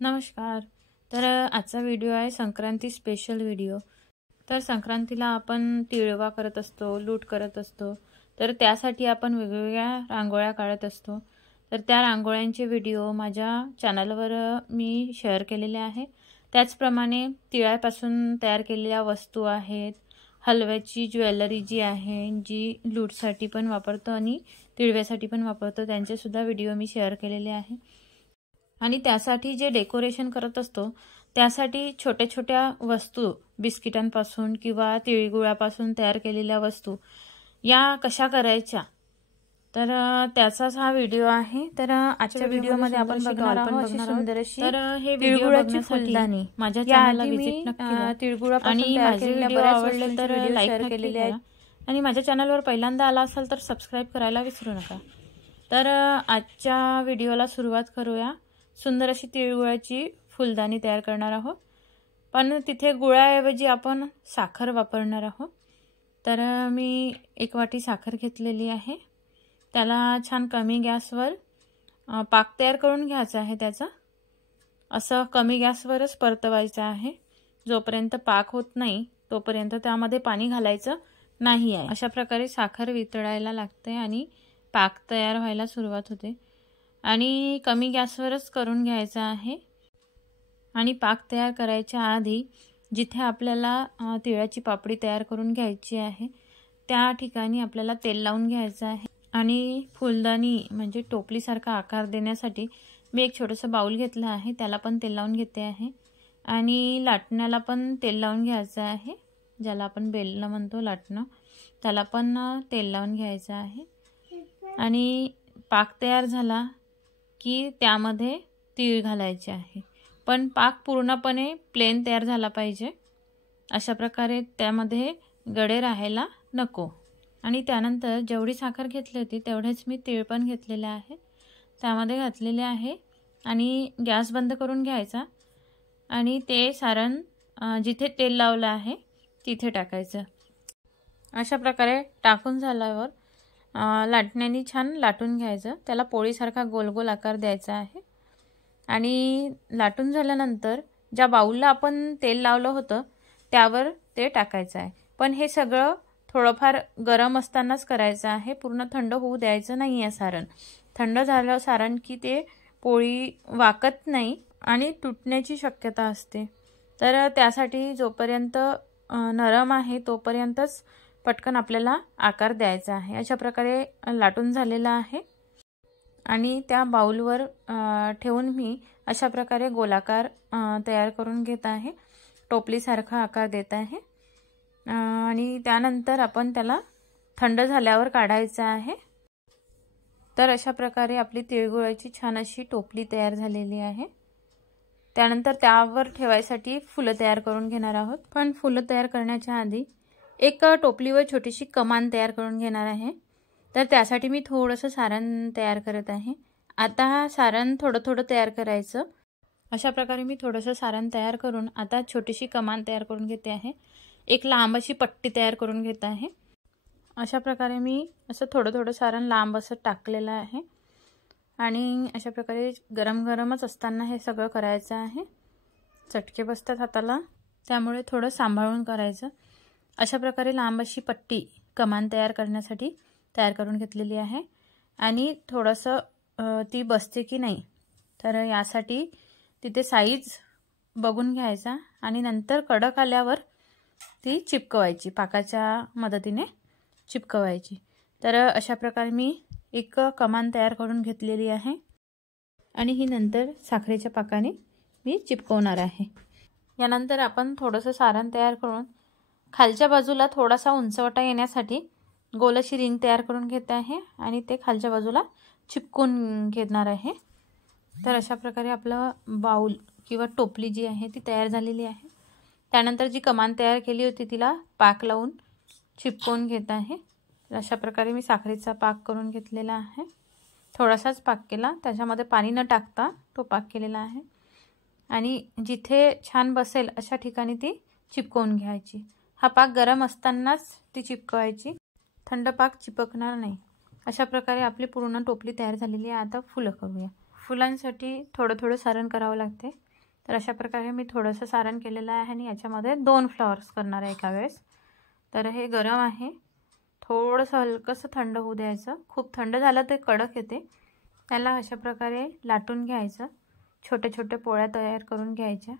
नमस्कार। तर आजचा व्हिडिओ आहे संक्रांती स्पेशल व्हिडिओ। तर संक्रांतीला आपण तिळवा करत असतो, लूट करत असतो। तर त्यासाठी आपण वेगवेगळ्या रांगोळ्या काढत असतो। तर त्या रांगोळ्यांचे व्हिडिओ माझ्या चॅनलवर मी शेअर केलेले आहे। त्याचप्रमाणे तिळापासून तयार केलेल्या वस्तू आहेत, हलव्याची ज्वेलरी जी आहे, जी लूटसाठी पण वापरतो आणि तिळव्यासाठी पण वापरतो, त्यांचे सुद्धा व्हिडिओ मी शेअर केलेले आहे। आणि त्यासाठी जे डेकोरेशन करत असतो त्यासाठी छोट्या छोट्या वस्तू बिस्किटांपासून किंवा तिळगुळापासून तयार केलेल्या वस्तू या कशा करायच्या, तर त्याचाच हा व्हिडिओ आहे। तर आजच्या व्हिडिओमध्ये आपण बघणार आहोत अशी सुंदर अशी तर हे तिळगुळाची फुलदाणी माझ्या चॅनलला विजिट नक्की करा। आणि माझे व्हिडिओ आवडले तर लाईक केलेले आहेत आणि माझ्या चॅनलवर पहिल्यांदा आला असाल तर सबस्क्राइब करायला विसरू नका। तर आजच्या व्हिडिओला सुरुवात करूया। सुंदर अशी तिळगुळाची फुलदाणी तयार करणार आहोत, पण तिथे गुळाऐवजी आपण साखर वापरणार आहोत। तर मी 1 वाटी साखर घेतलेली आहे। त्याला छान कमी गॅसवर पाक तयार करून घ्यायचा आहे। त्याचा असं कमी गॅसवरच परतवायचं आहे। जोपर्यंत पाक होत नाही तोपर्यंत त्यामध्ये पाणी घालायचं नाही आहे। अशा प्रकारे साखर वितळायला लागते आणि पाक तयार व्हायला सुरुवात होते आणि कमी गॅसवरच करून घ्यायचा आहे। आणि पाक तयार करायच्या आधी जिथे आपल्याला तिळाची पापडी तयार करून घ्यायची आहे त्या ठिकाणी आपल्याला तेल लावून घ्यायचं आहे। आणि फुलदाणी म्हणजे टोपलीसारखा आकार देण्यासाठी मी एक छोटंसं बाउल घेतलं आहे, त्याला पण तेल लावून घेते आहे। आणि लाटण्याला पण तेल लावून घ्यायचं आहे, ज्याला आपण बेलणं म्हणतो लाटणं, त्याला पण तेल लावून घ्यायचं आहे। आणि पाक तयार झाला की त्यामध्ये तीळ घालायचे आहे, पण पाक पूर्णपणे प्लेन तयार झाला पाहिजे। अशा प्रकारे त्यामध्ये गडे राहायला नको। आणि त्यानंतर जेवढी साखर घेतली होती तेवढेच मी तीळ पण घेतलेले आहे, त्यामध्ये घातलेले आहे। आणि गॅस बंद करून घ्यायचा आणि ते सारण जिथे तेल लावलं आहे तिथे टाकायचं। अशा प्रकारे टाकून झाल्यावर लाटण्याने छान लाटून घ्यायचं, त्याला पोळीसारखा गोल गोल आकार द्यायचा आहे। आणि लाटून झाल्यानंतर ज्या बाउलला आपण तेल लावलं होतं त्यावर ते टाकायचं आहे। पण हे सगळं थोडंफार गरम असतानाच करायचं आहे, पूर्ण थंड होऊ द्यायचं नाही आहे सारण। थंड झालं सारण की ते पोळी वाकत नाही आणि तुटण्याची शक्यता असते। तर त्यासाठी जोपर्यंत नरम आहे तोपर्यंतच पटकन आपल्याला आकार द्यायचा आहे। अशा प्रकारे लाटून झालेला आहे आणि त्या बाउलवर ठेवून मी अशा प्रकारे गोलाकार तयार करून घेत आहे, टोपलीसारखा आकार देत आहे। आणि त्यानंतर आपण त्याला थंड झाल्यावर काढायचं आहे। तर अशा प्रकारे आपली तिळगुळाची छान अशी टोपली तयार झालेली आहे। त्यानंतर त्यावर ठेवायसाठी फुलं तयार करून घेणार आहोत, पण फुलं तयार करण्याच्या आधी एक टोपलीवर छोटीशी कमान तयार करून घेणार आहे। तर त्यासाठी मी थोडंसं सारण तयार करत आहे। आता सारण थोडं थोडं तयार करायचं। अशा प्रकारे मी थोडंसं सारण तयार करून आता छोटीशी कमान तयार करून घेते आहे। एक लांब अशी पट्टी तयार करून घेत आहे। अशा प्रकारे मी असं थोडं थोडं सारण लांब असं टाकलेलं आहे आणि अशा प्रकारे गरम गरमच असताना हे सगळं करायचं आहे। चटके बसतात हाताला, त्यामुळे थोडं सांभाळून करायचं। अशा प्रकारे लांब अशी पट्टी कमान तयार करण्यासाठी तयार करून घेतलेली आहे। आणि थोडंसं ती बसते की नाही तर यासाठी तिथे साईज बघून घ्यायचा आणि नंतर कडक आल्यावर ती चिपकवायची, पाकाच्या मदतीने चिपकवायची। तर अशा प्रकारे मी एक कमान तयार करून घेतलेली आहे आणि ही नंतर साखरेच्या पाकाने मी चिपकवणार आहे। यानंतर आपण थोडंसं सारण तयार करून खालच्या बाजूला थोडासा उंचवटा येण्यासाठी गोल अशी रिंग तयार करून घेत आहे आणि ते खालच्या बाजूला चिपकून घेणार आहे। तर अशा प्रकारे आपलं बाउल किंवा टोपली जी आहे ती तयार झालेली आहे। त्यानंतर जी कमान तयार केली होती तिला पाक लावून चिपकवून घेत आहे। अशा प्रकारे मी साखरेचा पाक करून घेतलेला आहे, थोडासाच पाक केला, त्याच्यामध्ये पाणी न टाकता तो पाक केलेला आहे। आणि जिथे छान बसेल अशा ठिकाणी ती चिपकवून घ्यायची। हा पाक गरम असतानाच ती चिपकवायची, थंड पाक चिपकणार नाही। अशा प्रकारे आपली पूर्ण टोपली तयार झालेली आहे। आता फुलं करूया। फुलांसाठी थोडं थोडं सारण करावं लागते। तर अशा प्रकारे मी थोडंसं सारण केलेलं आहे आणि याच्यामध्ये 2 फ्लॉवर्स करणार आहे एका वेळेस. तर हे गरम आहे, थोडंसं हलकंसं थंड होऊ द्यायचं. खूप थंड झालं ते कडक येते. त्याला अशा प्रकारे लाटून घ्यायचं, छोटे छोटे पोळ्या तयार करून घ्यायच्या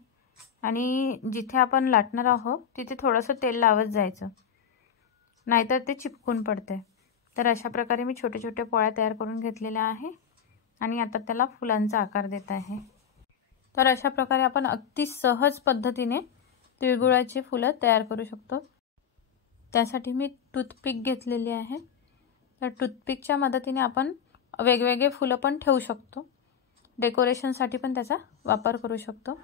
आणि जिथे आपण लाटणार आहोत तिथे थोडंसं तेल लावत जायचं, नाहीतर ते चिपकून पडते. तर अशा प्रकारे मी छोटे छोटे पोळ्या तयार करून घेतलेल्या आहे आणि आता त्याला फुलांचा आकार देत आहे. तर अशा प्रकारे आपण अगदी सहज पद्धतीने तिळगुळाची फुलं तयार करू शकतो. त्यासाठी मी टूथपिक घेतलेली आहे. तर टूथपिकच्या मदतीने आपण वेगवेगळे फुलं पण ठेवू शकतो, डेकोरेशनसाठी पण त्याचा वापर करू शकतो.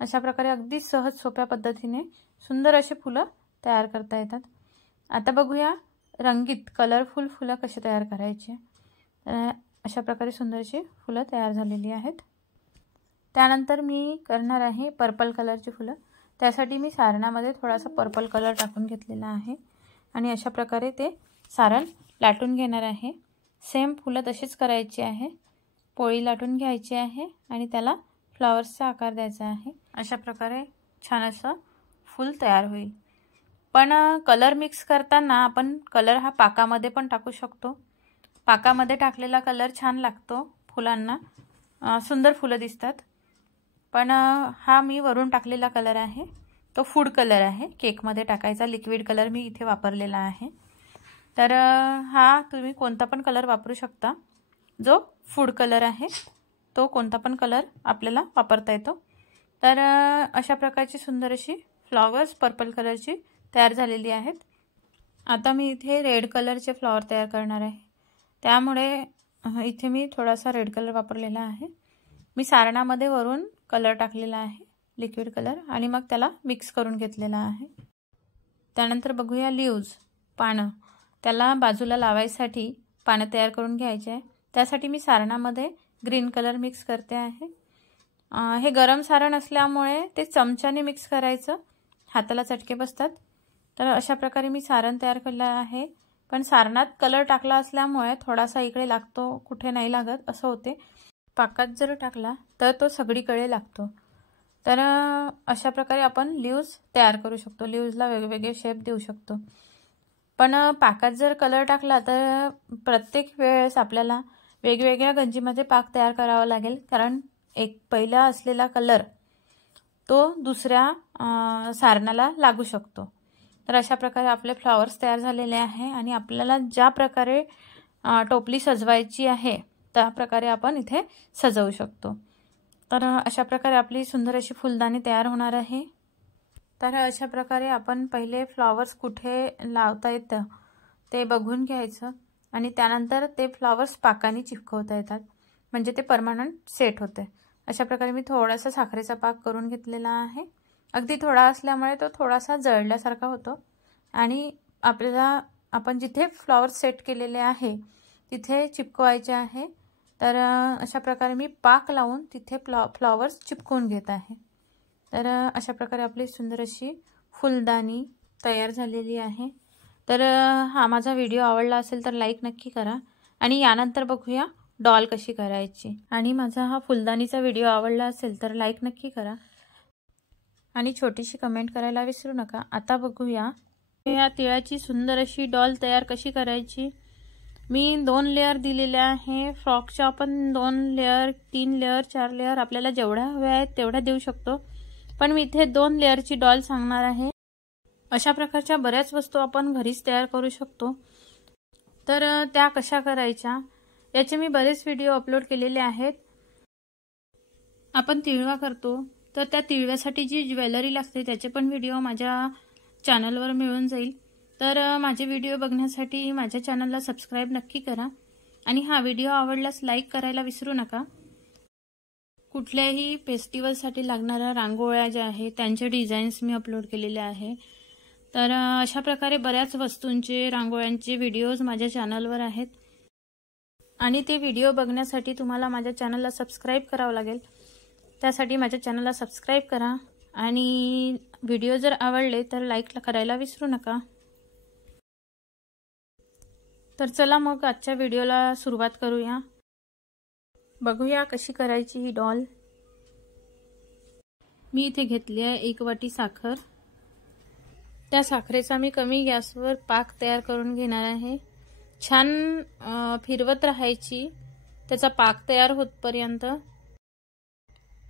अशा प्रकारे अगदी सहज सोप्या पद्धतीने सुंदर असे फुलं तयार करता येतात. आता बघूया रंगीत कलरफुल फुलं कशी तयार करायची. अशा प्रकारे सुंदरशी फुलं तयार झालेली आहेत. त्यानंतर मी करणार आहे पर्पल कलरची फुलं. त्यासाठी मी सारणामध्ये थोडासा पर्पल कलर टाकून घेतलेला आहे आणि अशा प्रकारे ते सारण लाटून घेणार आहे. सेम फुलं तशीच करायची आहे. पोळी लाटून घ्यायची आहे आणि त्याला फ्लॉवर्सचा आकार द्यायचा आहे. अशा प्रकारे छान असं फूल तयार होईल. पण कलर मिक्स करताना आपण कलर हा पाकामध्ये पण टाकू शकतो. पाकामध्ये टाकलेला कलर छान लागतो फुलांना, सुंदर फुलं दिसतात. पण हा मी वरून टाकलेला कलर आहे तो फूड कलर आहे. केकमध्ये टाकायचा लिक्विड कलर मी इथे वापरलेला आहे. तर हा तुम्ही कोणता पण कलर वापरू शकता. जो फूड कलर आहे तो कोणता पण कलर आपल्याला वापरता येतो. तर अशा प्रकारची सुंदर अशी फ्लॉवर्स पर्पल कलरची तयार झालेली आहेत. आता मी इथे रेड कलरचे फ्लॉवर तयार करणार आहे. त्यामुळे इथे मी थोडासा रेड कलर वापरलेला आहे. मी सारणामध्ये वरून कलर टाकलेला आहे लिक्विड कलर आणि मग त्याला मिक्स करून घेतलेला आहे. त्यानंतर बघूया लीव्ज, पानं. त्याला बाजूला लावायसाठी पानं तयार करून घ्यायचे आहे. त्यासाठी मी सारणामध्ये ग्रीन कलर मिक्स करते आहे. हे गरम सारण असल्यामुळे ते चमच्याने मिक्स करायचं, हाताला चटके बसतात. तर अशा प्रकारे मी सारण तयार केलं आहे. पण सारणात कलर टाकला असल्यामुळे थोडासा इकडे लागतो, कुठे नाही लागत असं होते. पाकात जर टाकला तर तो सगळीकडे लागतो. तर अशा प्रकारे आपण लीव्ज तयार करू शकतो. लीव्जला वेगवेगळे शेप देऊ शकतो. पण पाकात जर कलर टाकला तर प्रत्येक वेळेस आपल्याला वेगवेगळ्या गंजीमध्ये पाक तयार करावा लागेल, कारण एक पहिला असलेला कलर तो दुसऱ्या सारणाला लागू शकतो. तर अशा प्रकारे आपले फ्लॉवर्स तयार झालेले आहे आणि आपल्याला ज्या प्रकारे टोपली सजवायची आहे त्या प्रकारे आपण इथे सजवू शकतो. तर अशा प्रकारे आपली सुंदर अशी फुलदाणी तयार होणार आहे. तर अशा प्रकारे आपण पहिले फ्लॉवर्स कुठे लावता येतं ते बघून घ्यायचं आणि त्यानंतर ते फ्लॉवर्स पाकाने चिपकवता येतात, म्हणजे ते परमनंट सेट होते. अशा प्रकारे मी थोडासा साखरेचा पाक करून घेतलेला आहे. अगदी थोडा असल्यामुळे तो थोडासा जळल्यासारखा होतो आणि आपल्याला आपण जिथे फ्लॉवर्स सेट केलेले आहे तिथे चिपकवायचे आहे. तर अशा प्रकारे मी पाक लावून तिथे फ्लॉवर्स चिपकवून घेत आहे. तर अशा प्रकारे आपली सुंदर अशी फुलदाणी तयार झालेली आहे. तर हा माझा व्हिडिओ आवडला असेल तर लाईक नक्की करा आणि यानंतर बघूया डॉल कशी करायची. आणि माझा हा फुलदाणीचा व्हिडिओ आवडला असेल तर लाईक नक्की करा आणि छोटीशी कमेंट करायला विसरू नका. आता बघूया या तिळाची सुंदर अशी डॉल तयार कशी करायची. मी 2 लेअर दिलेले आहे. फ्रॉकच्या आपण 2 लेअर, 3 लेअर, 4 लेअर आपल्याला जेवढ्या हव्या आहेत तेवढ्या देऊ शकतो. पण मी इथे 2 लेअरची डॉल सांगणार आहे. अशा प्रकारच्या बऱ्याच वस्तू आपण घरीच तयार करू शकतो. तर त्या कशा करायच्या याचे मी बरेच व्हिडिओ अपलोड केलेले आहेत. आपण तिळवा करतो तर त्या तिळव्यासाठी जी ज्वेलरी लागते त्याचे पण व्हिडिओ माझ्या चॅनलवर मिळून जाईल. तर माझे व्हिडिओ बघण्यासाठी माझ्या चॅनलला सबस्क्राईब नक्की करा आणि हा व्हिडिओ आवडल्यास लाईक करायला विसरू नका. कुठल्याही फेस्टिवलसाठी लागणाऱ्या रांगोळ्या ज्या आहेत त्यांचे डिझाईन्स मी अपलोड केलेले आहे. तर अशा प्रकारे बऱ्याच वस्तूंचे, रांगोळ्यांचे व्हिडिओज माझ्या चॅनलवर आहेत आणि ते व्हिडिओ बघण्यासाठी तुम्हाला माझ्या चॅनलला सबस्क्राईब करावं लागेल. त्यासाठी माझ्या चॅनलला सबस्क्राईब करा आणि व्हिडिओ जर आवडले तर लाईक करायला विसरू नका. तर चला मग आजच्या व्हिडिओला सुरुवात करूया. बघूया कशी करायची ही डॉल. मी इथे घेतली आहे 1 वाटी साखर। त्या साखरेचा मी कमी गॅसवर पाक तयार करून घेणार आहे। छान फिरवत राहायची त्याचा पाक तयार होतपर्यंत।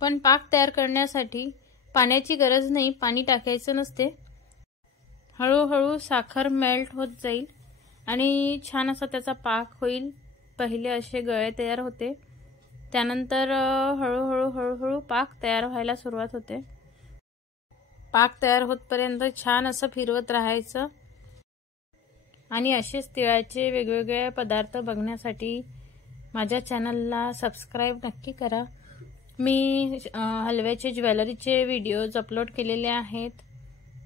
पण पाक तयार करण्यासाठी पाण्याची गरज नाही, पाणी टाकायचं नसते। हळूहळू साखर मेल्ट होत जाईल आणि छान असा त्याचा पाक होईल। पहिले असे गळे तयार होते, त्यानंतर हळूहळू हळूहळू पाक तयार व्हायला सुरुवात होते। पाक तयार होतपर्यंत छान असं फिरवत राहायचं। आणि असेच तिळाचे वेगवेगळे पदार्थ बघण्यासाठी माझ्या चॅनलला सबस्क्राइब नक्की करा। मी हलव्याचे ज्वेलरीचे व्हिडिओज अपलोड केलेले आहेत।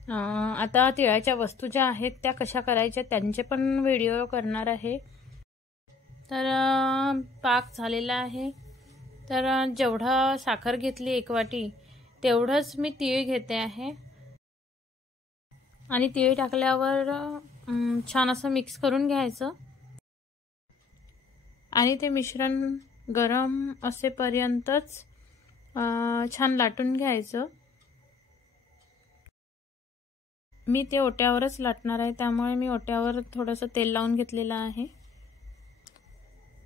आता तिळाच्या वस्तू ज्या आहेत त्या कशा करायच्या त्यांचे पण व्हिडिओ करणार आहे। तर पाक झालेला आहे। तर जेवढा साखर घेतली 1 वाटी तेवढंच मी तीळ घेते आहे। आणि तीळ टाकल्यावर छान असं मिक्स करून घ्यायचं आणि ते मिश्रण गरम असेपर्यंतच छान लाटून घ्यायचं। मी ते ओट्यावरच लाटणार आहे, त्यामुळे मी ओट्यावर थोडंसं तेल लावून घेतलेलं आहे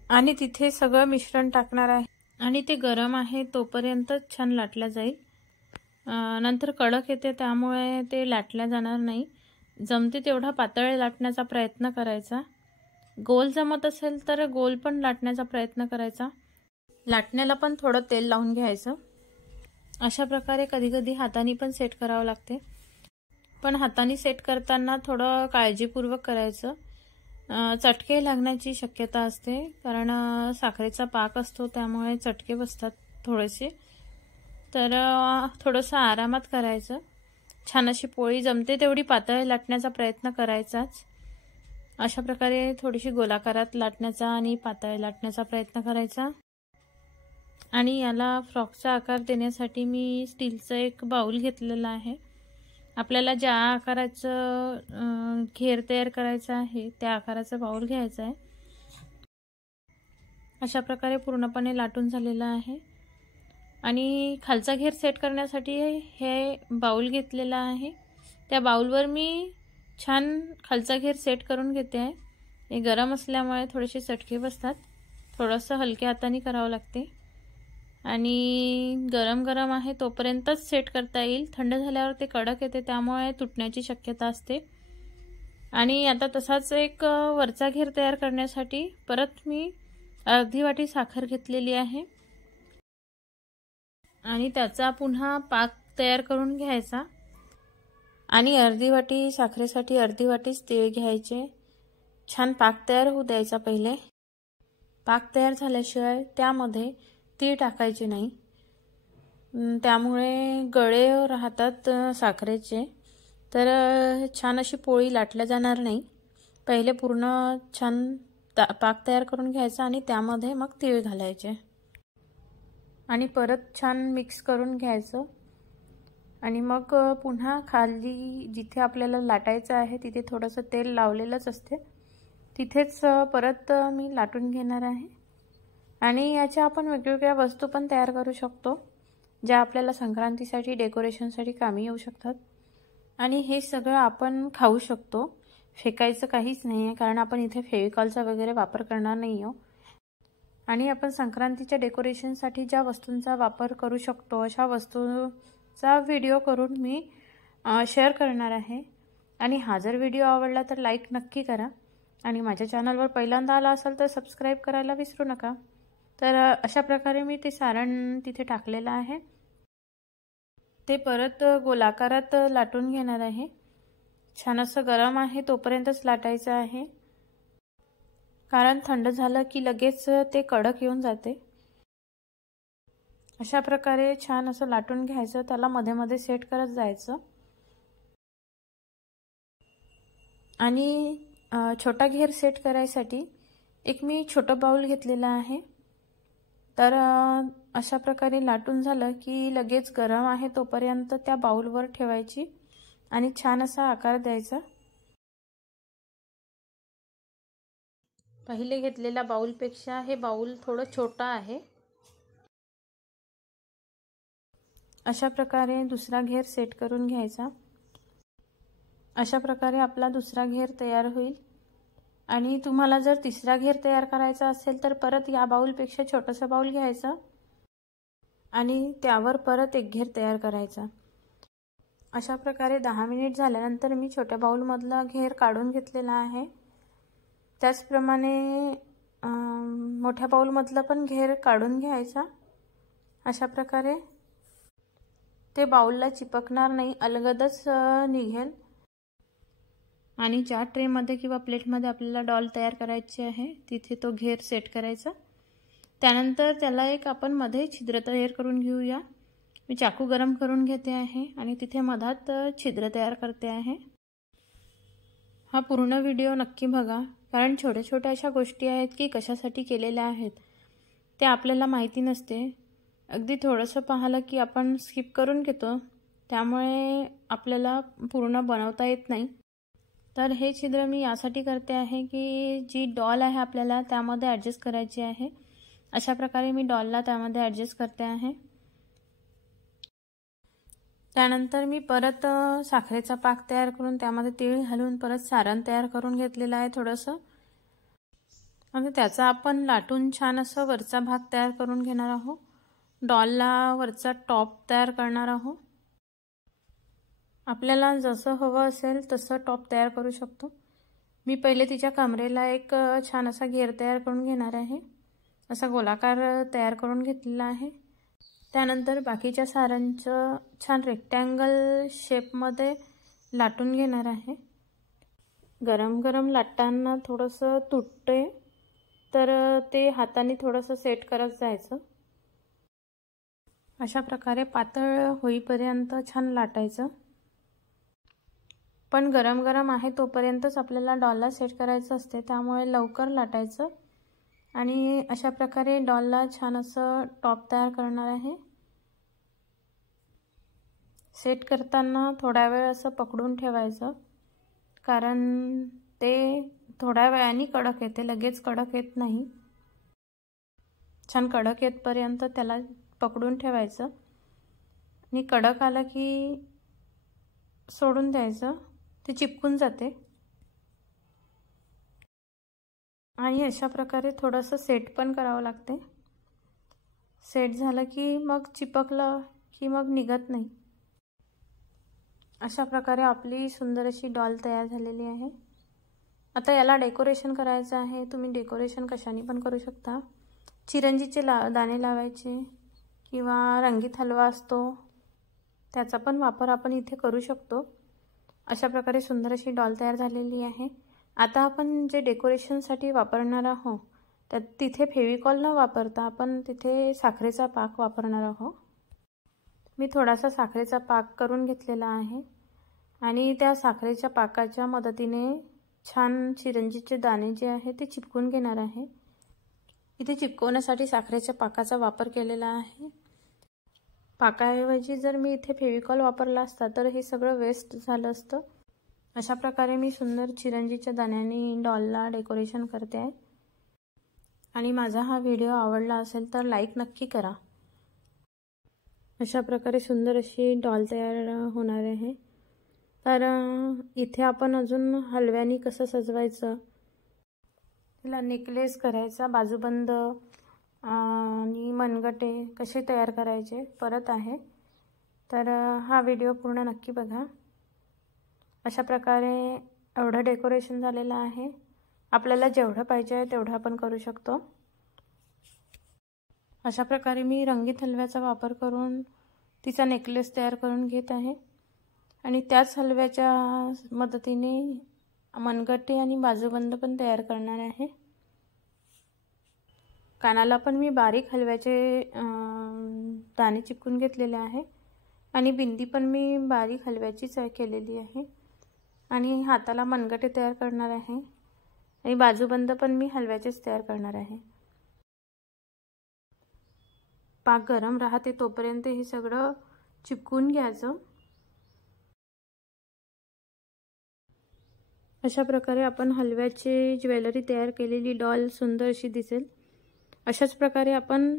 आणि तिथे सगळं मिश्रण टाकणार आहे आणि ते गरम आहे तोपर्यंत छान लाटलं जाईल। नंतर कडक येते त्यामुळे ते लाटल्या जाणार नाही। जमते तेवढा पातळ लाटण्याचा प्रयत्न करायचा। गोल जमत असेल तर गोल पण लाटण्याचा प्रयत्न करायचा। लाटण्याला पण थोडं तेल लावून घ्यायचं। अशा प्रकारे कधी-कधी हाताने पण सेट करावं लागते, पण हाताने सेट करताना थोडं काळजीपूर्वक करायचं। चटके लागण्याची शक्यता असते, कारण साखरेचा पाक असतो त्यामुळे चटके बसतात थोडेसे। तर थोडंसं आरामात करायचं। छान अशी पोळी जमते तेवढी पातळ लाटण्याचा प्रयत्न करायचाच। अशा प्रकारे थोडीशी गोलाकारात लाटण्याचा आणि पातळ लाटण्याचा प्रयत्न करायचा। आणि याला फ्रॉकचा आकार देण्यासाठी मी स्टीलचं एक बाउल घेतलेला आहे। आपल्याला ज्या आकाराचं घेर तयार करायचा आहे त्या आकाराचा बाउल घ्यायचा आहे। अशा प्रकारे पूर्णपणे लाटून झालेला आहे आणि खालचा घेर सेट करण्यासाठी हे बाउल घेतलेला आहे। त्या बाउलवर मी छान खालचा घेर सेट करून घेते आहे। हे गरम असल्यामुळे थोडेसे चटके बसतात, थोडंसं हलक्या हाताने करावं लागते आणि गरम गरम आहे तोपर्यंतच सेट करता येईल। थंड झाल्यावर ते कडक येते त्यामुळे तुटण्याची शक्यता असते। आणि आता तसाच एक वरचा घेर तयार करण्यासाठी परत मी अर्धी वाटी साखर घेतलेली आहे आणि त्याचा पुन्हा पाक तयार करून घ्यायचा। आणि अर्धी वाटी साखरेसाठी अर्धी वाटीच तीळ घ्यायचे। छान पाक तयार होऊ द्यायचा पहिले। पाक तयार झाल्याशिवाय त्यामध्ये तीळ टाकायचे नाही, त्यामुळे गळे राहतात साखरेचे। तर छान अशी पोळी लाटल्या जाणार नाही। पहिले पूर्ण छान पाक तयार करून घ्यायचा आणि त्यामध्ये मग तीळ घालायचे आणि परत छान मिक्स करून घ्यायचं। आणि मग पुन्हा खाली जिथे आपल्याला लाटायचं आहे तिथे थोडंसं तेल लावलेलंच असते, तिथेच परत मी लाटून घेणार आहे। आणि याच्या आपण वेगवेगळ्या वस्तू पण तयार करू शकतो, ज्या आपल्याला संक्रांतीसाठी डेकोरेशनसाठी कामी येऊ शकतात। आणि हे सगळं आपण खाऊ शकतो, फेकायचं काहीच नाही आहे, कारण आपण इथे फेविकॉलचा वगैरे वापर करणार नाही आहोत। आणि आपण संक्रांतीच्या डेकोरेशनसाठी ज्या वस्तूंचा वापर करू शकतो अशा वस्तूंचा व्हिडिओ करून मी शेअर करणार आहे। आणि हा जर व्हिडिओ आवडला तर लाईक नक्की करा आणि माझ्या चॅनलवर पहिल्यांदा आला असाल तर सबस्क्राइब करायला विसरू नका। तर अशा प्रकारे मी ते सारण तिथे टाकलेलं आहे। ते परत गोलाकारात लाटून घेणार आहे। छान असं गरम आहे तोपर्यंतच लाटायचं आहे, कारण थंड झालं की लगेच ते कडक येऊन जाते। अशा प्रकारे छान असं लाटून घ्यायचं, त्याला मध्ये मध्ये सेट करत जायचं। आणि छोटा घेर सेट करायसाठी एक मी छोटा बाउल घेतलेला आहे। तर अशा प्रकारे लाटून झालं की लगेच गरम आहे तोपर्यंत त्या बाउलवर ठेवायची आणि छान असा आकार द्यायचा। पहिले घेतलेल्या बाउलपेक्षा हे बाउल थोडं छोटा आहे। अशा प्रकारे दुसरा घेर सेट करून घ्यायचा। अशा प्रकारे आपला दुसरा घेर तयार होईल। आणि तुम्हाला जर तिसरा घेर तयार करायचा असेल तर परत या बाउलपेक्षा छोटासा बाउल घ्यायचा आणि त्यावर परत एक घेर तयार करायचा। अशा प्रकारे 10 मिनिट झाल्यानंतर मी छोट्या बाउलमधला घेर काढून घेतलेला आहे। त्याचप्रमाणे मोठ्या बाउलमधला पण घेर काढून घ्यायचा। अशा प्रकारे ते बाउलला चिपकणार नाही, अलगदच निघेल। आणि ज्या ट्रेमध्ये किंवा प्लेटमध्ये आपल्याला डॉल तयार करायची आहे तिथे तो घेर सेट करायचा। त्यानंतर त्याला एक आपण मध्ये छिद्र तयार करून घेऊया। मी चाकू गरम करून घेते आहे आणि तिथे मधात छिद्र तयार करते आहे। हा पूर्ण व्हिडिओ नक्की बघा, कारण छोट्या छोट्या अशा गोष्टी आहेत की कशासाठी केलेल्या आहेत ते आपल्याला माहिती नसते। अगदी थोडंसं पाहिलं की आपण स्किप करून घेतो, त्यामुळे आपल्याला पूर्ण बनवता येत नाही। तर हे छिद्र मी यासाठी करते आहे की जी डॉल आहे आपल्याला त्यामध्ये ॲडजस्ट करायची आहे। अशा प्रकारे मी डॉलला त्यामध्ये ॲडजस्ट करते आहे। त्यानंतर मी परत साखरेचा पाक तयार करून त्यामध्ये तीळ घालून परत सारण तयार करून घेतलेलं आहे थोडंसं। आणि त्याचा आपण लाटून छान असं वरचा भाग तयार करून घेणार आहोत। डॉलला वरचा टॉप तयार करणार आहोत। आपल्याला जसं हवं असेल तसं टॉप तयार करू शकतो। मी पहिले तिच्या कमरेला एक छान असा घेर तयार करून घेणार आहे। असा गोलाकार तयार करून घेतलेला आहे। त्यानंतर बाकीच्या सारांचं छान रेक्टँगल शेपमध्ये लाटून घेणार आहे। गरम गरम लाटताना थोडंसं तुटते, तर ते हाताने थोडंसं सेट करत जायचं। अशा प्रकारे पातळ होईपर्यंत छान लाटायचं। पण गरम गरम आहे तोपर्यंतच आपल्याला डॉलला सेट करायचं असते, त्यामुळे लवकर लाटायचं। आणि अशा प्रकारे डॉलला छान असं टॉप तयार करणार आहे। सेट करताना थोडा वेळ असं पकडून ठेवायचं, कारण ते थोड्या वेळाने कडक येते, लगेच कडक येत नाही। छान कडक येतपर्यंत त्याला पकडून ठेवायचं आणि कडक आलं की सोडून द्यायचं, ते चिपकून जाते। आणि अशा प्रकारे थोडंसं सेट पण करावं लागते। सेट झालं की मग चिपकलं की मग निघत नाही। अशा प्रकारे आपली सुंदर अशी डॉल तयार झालेली आहे। आता याला डेकोरेशन करायचं आहे। तुम्ही डेकोरेशन कशाने पण करू शकता। चिरंजीचे दाणे लावायचे किंवा रंगीत हलवा असतो त्याचा पण वापर आपण इथे करू शकतो। अशा प्रकारे सुंदर अशी डॉल तयार झालेली आहे। आता आपण जे डेकोरेशनसाठी वापरणार आहोत तर तिथे फेविकॉल न वापरता आपण तिथे साखरेचा पाक वापरणार आहोत। मी थोडासा साखरेचा पाक करून घेतलेला आहे आणि त्या साखरेच्या पाकाच्या मदतीने छान चिरंजीचे दाणे जे आहे ते चिपकून घेणार आहे। इथे चिपकवण्यासाठी साखरेच्या पाकाचा वापर केलेला आहे। पाकाऐवजी जर मी इथे फेविकॉल वापरला असता तर हे सगळं वेस्ट झालं असतं। अशा प्रकारे मी सुंदर चिरंजीच्या दाण्याने डॉलला डेकोरेशन करते आहे। आणि माझा हा व्हिडिओ आवडला असेल तर लाईक नक्की करा। अशा प्रकारे सुंदर अशी डॉल तयार होणार आहे। तर इथे आपण अजून हलव्यानी कसं सजवायचं, तिला नेकलेस करायचा, बाजूबंद आणि मनगटे कसे तयार करायचे परत आहे। तर हा व्हिडिओ पूर्ण नक्की बघा। अशा प्रकारे एवढं डेकोरेशन झालेलं आहे। आपल्याला जेवढं पाहिजे आहे तेवढं आपण करू शकतो। अशा प्रकारे मी रंगीत हलव्याचा वापर करून तिचा नेकलेस तयार करून घेत आहे आणि त्याच हलव्याच्या मदतीने मनगटे आणि बाजूबंद पण तयार करणार आहे। कानाला पण मी बारीक हलव्याचे दाणे चिपकून घेतलेले आहे आणि बिंदी पण मी बारीक हलव्याचीच केलेली आहे आणि हाताला मनगटे तयार करणार आहे आणि बाजूबंद पण मी हलव्याचेच तयार करणार आहे। पाक गरम राहते तोपर्यंत हे सगळं चिपकून घ्यायचं। अशा प्रकारे आपण हलव्याची ज्वेलरी तयार केलेली डॉल सुंदर अशी दिसेल। अशाच प्रकारे आपण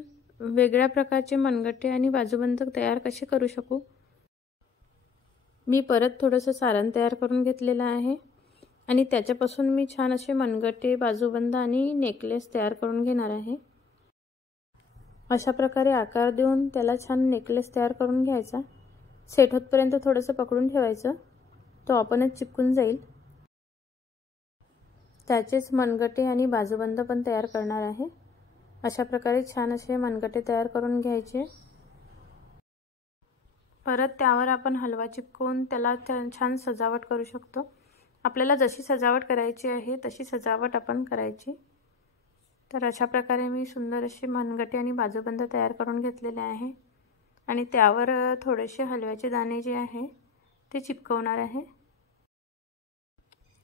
वेगळ्या प्रकारचे मनगटे आणि बाजूबंद तयार कसे करू शकू। मी परत थोडंसं सारण तयार करून घेतलेलं आहे आणि त्याच्यापासून मी छान असे मनगटे, बाजूबंद आणि नेकलेस तयार करून घेणार आहे। अशा प्रकारे आकार देऊन त्याला छान नेकलेस तयार करून घ्यायचा। सेट होतपर्यंत थोडंसं पकडून ठेवायचं, तो आपणच चिपकून जाईल। त्याचेच मनगटे आणि बाजूबंद पण तयार करणार आहे। अशा प्रकारे छान असे मनगटे तयार करून घ्यायचे। परत त्यावर आपण हलवा चिपकवून त्याला छान सजावट करू शकतो। आपल्याला जशी सजावट करायची आहे तशी सजावट आपण करायची। तर अशा प्रकारे मी सुंदर असे मनगटे आणि बाजूबंद तयार करून घेतलेले आहे आणि त्यावर थोडेसे हलव्याचे दाणे जे आहे ते चिपकवणार आहे।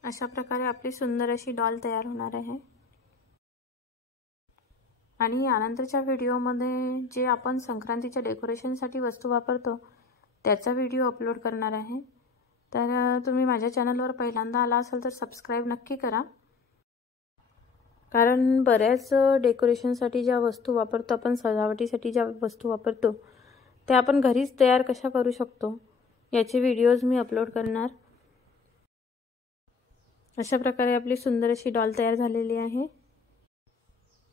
अशा प्रकारे आपली सुंदर अशी डॉल तयार होणार आहे। आणि यानंतरच्या व्हिडिओमध्ये जे आपण संक्रांतीच्या डेकोरेशनसाठी वस्तू वापरतो त्याचा व्हिडिओ अपलोड करणार आहे। तर तुम्ही माझ्या चॅनलवर पहिल्यांदा आला असाल तर सबस्क्राइब नक्की करा, कारण बऱ्याच डेकोरेशनसाठी ज्या वस्तू वापरतो आपण, सजावटीसाठी ज्या वस्तू वापरतो त्या आपण घरीच तयार कशा करू शकतो याचे व्हिडिओज मी अपलोड करणार। अशा प्रकारे आपली सुंदर अशी डॉल तयार झालेली आहे।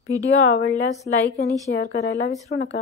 व्हिडिओ आवडल्यास लाईक आणि शेअर करायला विसरू नका।